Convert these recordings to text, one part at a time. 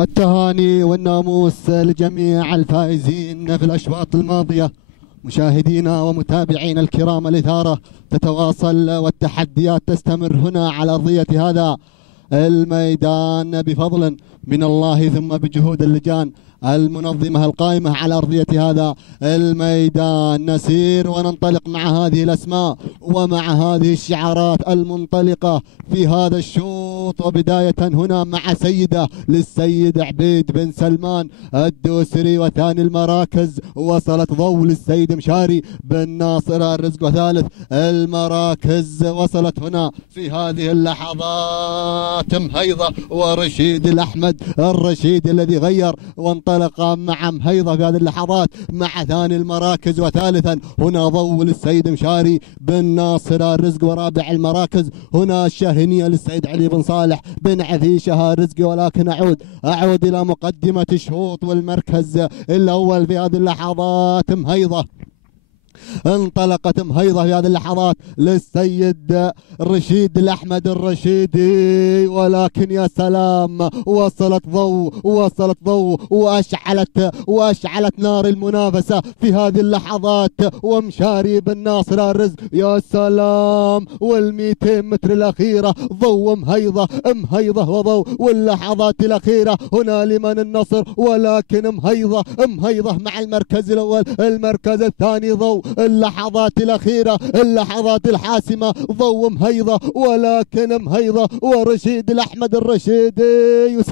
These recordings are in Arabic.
التهاني والناموس لجميع الفائزين في الأشواط الماضية. مشاهدينا ومتابعينا الكرام، الإثارة تتواصل والتحديات تستمر هنا على أرضية هذا الميدان بفضل من الله ثم بجهود اللجان المنظمة القائمة على أرضية هذا الميدان. نسير وننطلق مع هذه الأسماء ومع هذه الشعارات المنطلقة في هذا الشوط، وبداية هنا مع سيدة للسيد عبيد بن سلمان الدوسري، وثاني المراكز وصلت ضوء للسيد مشاري بن ناصر الرزق، وثالث المراكز وصلت هنا في هذه اللحظات مهيضة ورشيد الأحمد الرشيد الذي غير وانطلق مع مهيضة في هذه اللحظات مع ثاني المراكز، وثالثا هنا ضوء للسيد مشاري بن ناصر الرزق، ورابع المراكز هنا الشاهنية للسيد علي بن صالح بن عفيشة الرزق. ولكن أعود إلى مقدمة الشوط والمركز الأول في هذه اللحظات مهيضة. انطلقت مهيضة في هذه اللحظات للسيد رشيد الأحمد الرشيدي، ولكن يا سلام وصلت ضوء وأشعلت نار المنافسة في هذه اللحظات، ومشاري بن ناصر الرزق يا سلام. وال200 متر الأخيرة ضوء مهيضة وضوء، واللحظات الأخيرة هنا لمن النصر، ولكن مهيضة مع المركز الأول. المركز الثاني ضوء، اللحظات الأخيرة اللحظات الحاسمة ضوء مهيضة، ولكن مهيضة ورشيد الأحمد الرشيدي.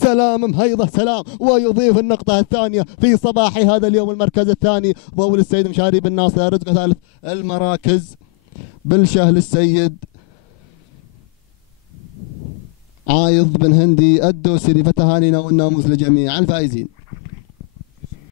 سلام مهيضة سلام. ويضيف النقطة الثانية في صباح هذا اليوم المركز الثاني ضوء للسيد مشاري بن ناصر الرزق، ثالث المراكز بالشهل السيد عايض بن هندي الدوسري. فتهانينا والناموس لجميع الفائزين.